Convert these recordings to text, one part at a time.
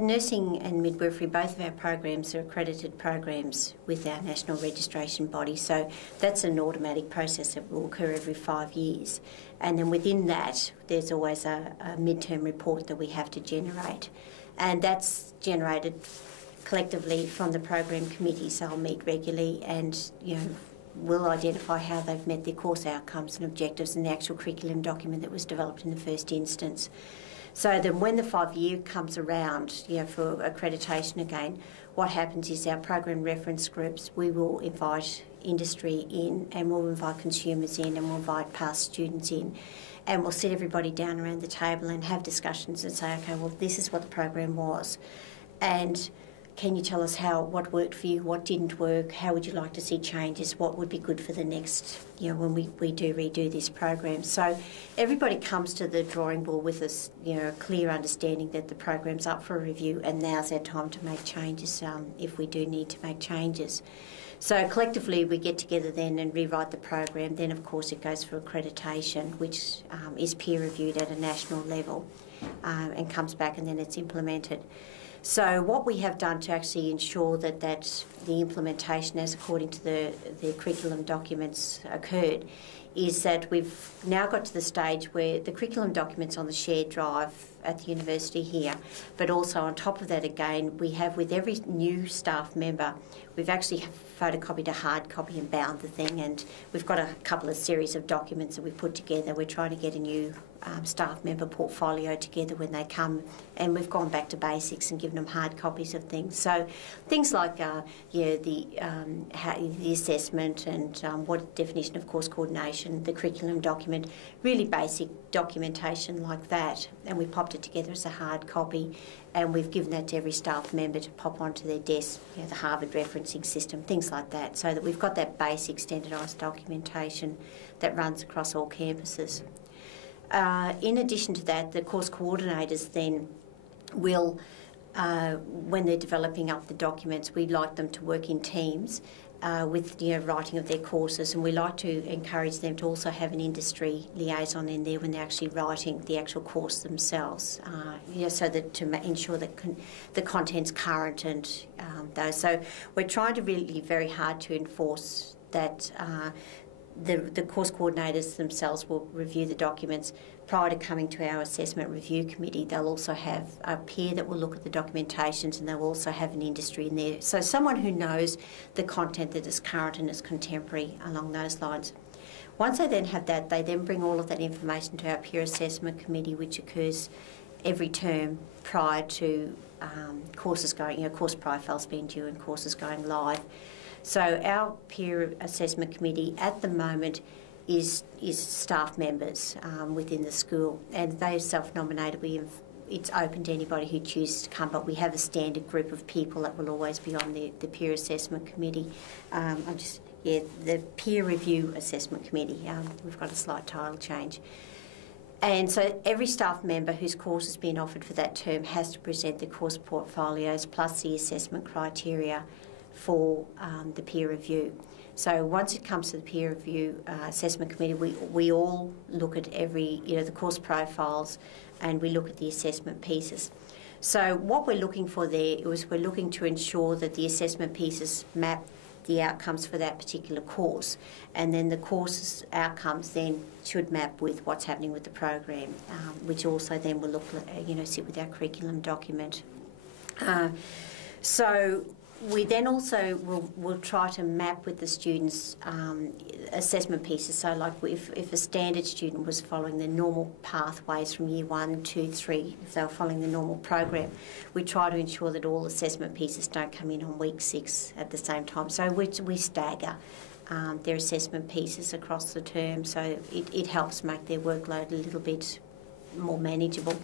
nursing and midwifery, both of our programs are accredited programs with our national registration body, so that's an automatic process that will occur every 5 years. And then within that, there's always a midterm report that we have to generate. And that's generated collectively from the program committee, so I'll meet regularly and, we'll identify how they've met their course outcomes and objectives in the actual curriculum document that was developed in the first instance. So then when the 5-year comes around, for accreditation again, what happens is our program reference groups, we will invite industry in and we'll invite consumers in and we'll invite past students in, and we'll sit everybody down around the table and have discussions and say, okay, well, this is what the program was, and can you tell us what worked for you, what didn't work, how would you like to see changes, what would be good for the next, when we do redo this program. So everybody comes to the drawing board with a clear understanding that the program's up for review and now's our time to make changes if we do need to make changes. So collectively we get together then and rewrite the program. Then of course it goes for accreditation, which is peer reviewed at a national level and comes back, and then it's implemented. So what we have done to actually ensure that the implementation as according to the curriculum documents occurred is that we've now got to the stage where the curriculum documents on the shared drive at the university here, but also on top of that again, we have with every new staff member, we've actually photocopied a hard copy and bound the thing, and we've got a couple of series of documents that we've put together. We're trying to get a new staff member portfolio together when they come, and we've gone back to basics and given them hard copies of things. So things like the assessment and what definition of course coordination, the curriculum document, really basic documentation like that, and we popped it together as a hard copy, and we've given that to every staff member to pop onto their desk, the Harvard referencing system, things like that, so that we've got that basic standardised documentation that runs across all campuses. In addition to that, the course coordinators then will, when they're developing up the documents, we'd like them to work in teams with writing of their courses, and we like to encourage them to also have an industry liaison in there when they're actually writing the actual course themselves, so that to ensure that the content's current and those. So we're trying to really very hard to enforce that. The course coordinators themselves will review the documents prior to coming to our assessment review committee. They'll also have a peer that will look at the documentations, and they'll also have an industry in there. So someone who knows the content that is current and is contemporary along those lines. Once they then have that, they then bring all of that information to our peer assessment committee, which occurs every term prior to courses going, course profiles being due and courses going live. So our peer assessment committee at the moment is staff members within the school, and they are self-nominated. It's open to anybody who chooses to come, but we have a standard group of people that will always be on the peer assessment committee. The peer review assessment committee. We've got a slight title change. And so every staff member whose course has been offered for that term has to present the course portfolios plus the assessment criteria for the peer review. So once it comes to the peer review assessment committee, we all look at every, the course profiles, and we look at the assessment pieces. So what we're looking for there is we're looking to ensure that the assessment pieces map the outcomes for that particular course, and then the course's outcomes then should map with what's happening with the program, which also then will look, sit with our curriculum document. So we then also will try to map with the students assessment pieces. So like if a standard student was following the normal pathways from year 1, 2, 3, if they were following the normal program, we try to ensure that all assessment pieces don't come in on week 6 at the same time. So we stagger their assessment pieces across the term, so it helps make their workload a little bit more manageable.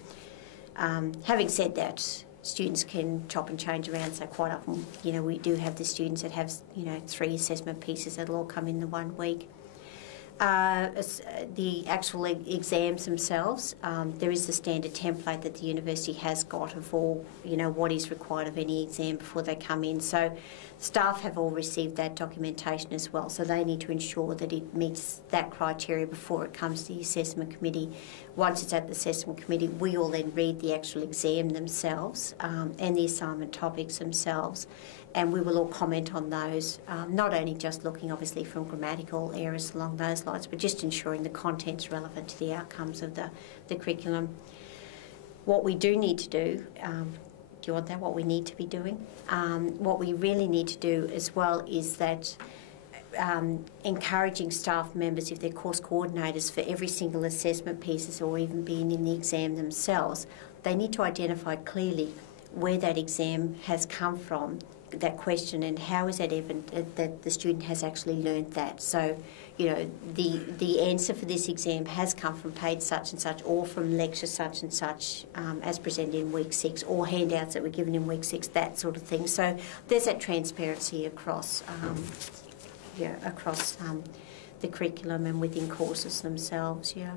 Having said that, students can chop and change around, so quite often, we do have the students that have, 3 assessment pieces that'll all come in the 1 week. The actual exams themselves, there is the standard template that the university has got of all, what is required of any exam before they come in. So staff have all received that documentation as well, so they need to ensure that it meets that criteria before it comes to the assessment committee. Once it's at the assessment committee, we all then read the actual exam themselves and the assignment topics themselves, and we will all comment on those, not only just looking obviously from grammatical errors along those lines, but just ensuring the content's relevant to the outcomes of the curriculum. What we do need to do, do you want that, what we need to be doing? What we really need to do as well is that encouraging staff members, if they're course coordinators for every single assessment pieces or even being in the exam themselves, they need to identify clearly where that exam has come from, that question, and how is that evident that the student has actually learnt that. So, the answer for this exam has come from page such and such, or from lecture such and such, as presented in week 6, or handouts that were given in week 6, that sort of thing. So there's that transparency across the curriculum and within courses themselves, yeah.